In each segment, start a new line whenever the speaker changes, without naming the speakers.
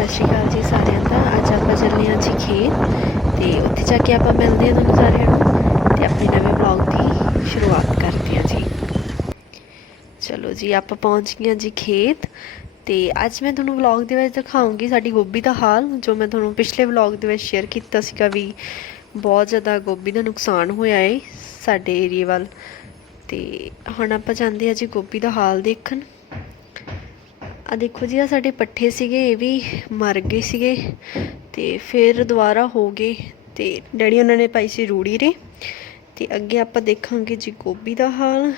ਸਤਿ ਸ਼੍ਰੀ ਅਕਾਲ ਜੀ ਸਾਰਿਆਂ ਦਾ। ਅੱਜ ਆਪਾਂ ਚੱਲੇ ਹਾਂ ਜੀ ਖੇਤ ਤੇ ਉੱਥੇ ਜਾ ਕੇ ਆਪਾਂ ਮਿਲਦੇ ਹਾਂ ਤੁਹਾਨੂੰ ਸਾਰਿਆਂ ਨੂੰ ਤੇ ਆਪਣੇ ਨਵੇਂ ਵਲੌਗ ਦੀ ਸ਼ੁਰੂਆਤ ਕਰਦੇ ਹਾਂ ਜੀ। ਚਲੋ ਜੀ, ਆਪਾਂ ਪਹੁੰਚ ਗਏ ਹਾਂ ਜੀ ਖੇਤ ਤੇ ਅੱਜ ਮੈਂ ਤੁਹਾਨੂੰ ਵਲੌਗ ਦੇ ਵਿੱਚ ਦਿਖਾਉਂਗੀ ਸਾਡੀ ਗੋਭੀ ਦਾ ਹਾਲ, ਜੋ ਮੈਂ ਤੁਹਾਨੂੰ ਪਿਛਲੇ ਵਲੌਗ ਦੇ ਵਿੱਚ ਸ਼ੇਅਰ ਕੀਤਾ ਸੀਗਾ ਵੀ ਬਹੁਤ ਜ਼ਿਆਦਾ ਗੋਭੀ ਦਾ ਨੁਕਸਾਨ ਹੋਇਆ ਏ ਸਾਡੇ ਏਰੀਆ ਵੱਲ। ਤੇ ਹੁਣ ਆਪਾਂ ਜਾਂਦੇ ਹਾਂ ਜੀ ਗੋਭੀ ਦਾ ਹਾਲ ਦੇਖਣ। ਆ ਦੇਖੋ ਜੀ ਆ ਸਾਡੇ ਪੱਠੇ ਸੀਗੇ, ਇਹ ਵੀ ਮਰ ਗਏ ਸੀਗੇ ਤੇ ਫਿਰ ਦੁਬਾਰਾ ਹੋ ਗਏ ਤੇ ਡੈਡੀ ਉਹਨਾਂ ਨੇ ਪਾਈ ਸੀ ਰੂੜੀ ਰੇ ਤੇ ਅੱਗੇ ਆਪਾਂ ਦੇਖਾਂਗੇ ਜੀ ਗੋਭੀ ਦਾ ਹਾਲ।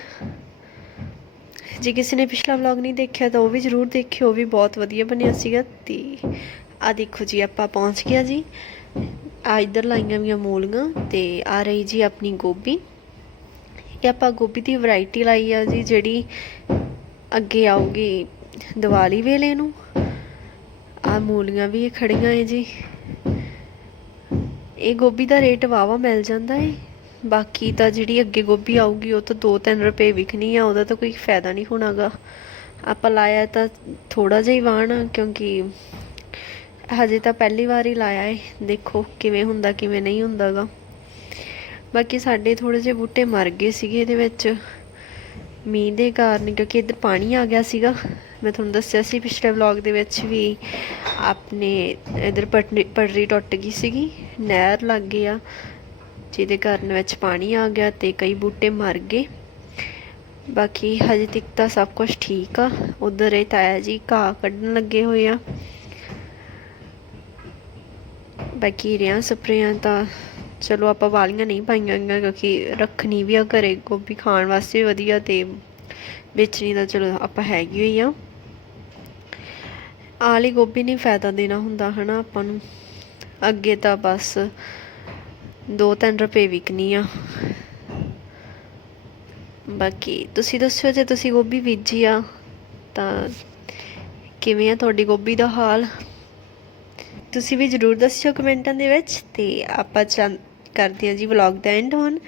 ਜੇ ਕਿਸੇ ਨੇ ਪਿਛਲਾ ਵਲੌਗ ਨਹੀਂ ਦੇਖਿਆ ਤਾਂ ਉਹ ਵੀ ਜ਼ਰੂਰ ਦੇਖਿਓ, ਉਹ ਵੀ ਬਹੁਤ ਵਧੀਆ ਬਣਿਆ ਸੀਗਾ ਤੇ ਆ ਦੇਖੋ ਜੀ, ਆਪਾਂ ਪਹੁੰਚ ਗਿਆ ਜੀ। ਆ ਇੱਧਰ ਲਾਈਆਂ ਵੀਆਂ ਮੂਲੀਆਂ ਤੇ ਆ ਰਹੀ ਜੀ ਆਪਣੀ ਗੋਭੀ। ਇਹ ਆਪਾਂ ਗੋਭੀ ਦੀ ਵੈਰਾਈਟੀ ਲਾਈ ਆ ਜੀ, ਜਿਹੜੀ ਅੱਗੇ ਆਊਗੀ ਦੀਵਾਲੀ ਵੇਲੇ ਨੂੰ। ਆ ਮੂਲੀਆਂ ਵੀ ਖੜੀਆਂ ਏ ਜੀ। ਇਹ ਗੋਭੀ ਦਾ ਰੇਟ ਵਾਵਾ ਮਿਲ ਜਾਂਦਾ ਏ। ਬਾਕੀ ਤਾਂ ਜਿਹੜੀ ਅੱਗੇ ਗੋਭੀ ਆਊਗੀ, ਉਹ ਤਾਂ 2-3 ਰੁਪਏ ਵਿਕਣੀ ਆ, ਉਹਦਾ ਤਾਂ ਕੋਈ ਫਾਇਦਾ ਨਹੀਂ ਹੋਣਾਗਾ। ਆਪਾਂ ਲਾਇਆ ਤਾਂ ਥੋੜਾ ਜਿਹਾ ਹੀ ਵਾਣ ਕਿਉਂਕਿ ਹਜੇ ਤਾਂ ਪਹਿਲੀ ਵਾਰ ਹੀ ਲਾਇਆ ਏ। ਦੇਖੋ ਕਿਵੇਂ ਹੁੰਦਾ, ਕਿਵੇਂ ਨਹੀਂ ਹੁੰਦਾਗਾ। ਬਾਕੀ ਸਾਡੇ ਥੋੜੇ ਜਿਹੇ ਬੂਟੇ ਮਰ ਗਏ ਸੀਗੇ ਇਹਦੇ ਵਿੱਚ। ਮੀਂਹ ਦੇ ਕਾਰਨ ਕਿਉਂਕਿ ਇੱਧਰ ਪਾਣੀ ਆ ਗਿਆ ਸੀਗਾ। ਮੈਂ ਤੁਹਾਨੂੰ ਦੱਸਿਆ ਸੀ ਪਿਛਲੇ ਵਲੌਗ ਦੇ ਵਿੱਚ ਵੀ ਆਪਣੇ ਇੱਧਰ ਪਟਨੀ, ਪਟਰੀ ਟੁੱਟ ਗਈ ਸੀਗੀ, ਨਹਿਰ ਲੱਗ ਗਈ ਆ, ਜਿਹਦੇ ਕਾਰਨ ਵਿੱਚ ਪਾਣੀ ਆ ਗਿਆ ਤੇ ਕਈ ਬੂਟੇ ਮਰ ਗਏ। ਬਾਕੀ ਹਜੇ ਤੱਕ ਤਾਂ ਸਭ ਕੁਝ ਠੀਕ ਆ, ਉਧਰ ਇਹ ਤਾਇਆ ਜੀ ਘਾਹ ਕੱਢਣ ਲੱਗੇ ਹੋਏ ਆ। ਬਾਕੀ ਰਿਆਂ ਸਪਰੇਆਂ ਤਾਂ ਚਲੋ ਆਪਾਂ ਵਾਲੀਆਂ ਨਹੀਂ ਪਾਈਆਂ ਗਈਆਂ ਕਿਉਂਕਿ ਰੱਖਣੀ ਵੀ ਆ ਘਰੇ, ਗੋਭੀ ਖਾਣ ਵਾਸਤੇ ਵੀ ਵਧੀਆ ਤੇ ਵੇਚਣੀ ਤਾਂ ਚਲੋ ਆਪਾਂ ਹੈਗੀ ਹੋਈ ਆ। ਆਲੀ ਗੋਭੀ ਨਹੀਂ ਫਾਇਦਾ ਦੇਣਾ ਹੁੰਦਾ ਹਨਾ ਆਪਾਂ ਨੂੰ। ਅੱਗੇ ਤਾਂ ਬਸ 2-3 ਰੁਪਏ ਵਿਕਣੀ ਆ। ਬਾਕੀ ਤੁਸੀਂ ਦੱਸਿਓ ਜੇ ਤੁਸੀਂ ਗੋਭੀ ਬੀਜੀ ਆ ਤਾਂ ਕਿਵੇਂ ਆ ਤੁਹਾਡੀ ਗੋਭੀ ਦਾ ਹਾਲ? ਤੁਸੀਂ ਵੀ ਜਰੂਰ ਦੱਸਿਓ ਕਮੈਂਟਾਂ ਦੇ ਵਿੱਚ ਤੇ ਆਪਾਂ ਚਾ ਕਰਦੇ ਹਾਂ ਜੀ ਵਲੌਗ ਦਾ ਐਂਡ ਹੁਣ।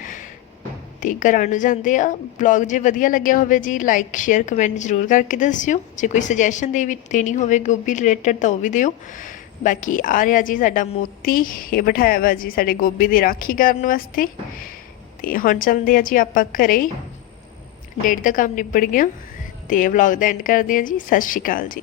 ਤੇ ਘਰਾਂ ਨੂੰ ਜਾਂਦੇ ਆ। ਵਲੌਗ ਜੇ ਵਧੀਆ ਲੱਗਿਆ ਹੋਵੇ ਜੀ ਲਾਈਕ ਸ਼ੇਅਰ ਕਮੈਂਟ ਜਰੂਰ ਕਰਕੇ ਦੱਸਿਓ। ਜੇ ਕੋਈ ਸੁਜੈਸ਼ਨ ਦੇ ਵੀ ਦੇਣੀ ਹੋਵੇ ਗੋਭੀ ਰਿਲੇਟਡ ਤਾਂ ਉਹ ਵੀ ਦਿਓ। ਬਾਕੀ ਆ ਰਿਹਾ ਜੀ ਸਾਡਾ ਮੋਤੀ। ਇਹ ਬਿਠਾਇਆ ਵਾ ਜੀ ਸਾਡੇ ਗੋਭੀ ਦੀ ਰਾਖੀ ਕਰਨ ਵਾਸਤੇ। ਤੇ ਹੁਣ ਚੱਲਦੇ ਆ ਜੀ ਆਪਾਂ ਘਰੇ। ਡੇਢ ਦਾ ਕੰਮ ਨਿਬੜ ਗਿਆ। ਤੇ ਵਲੌਗ ਦਾ ਐਂਡ ਕਰਦੇ ਆ ਜੀ। ਸਤਿ ਸ਼੍ਰੀ ਅਕਾਲ ਜੀ।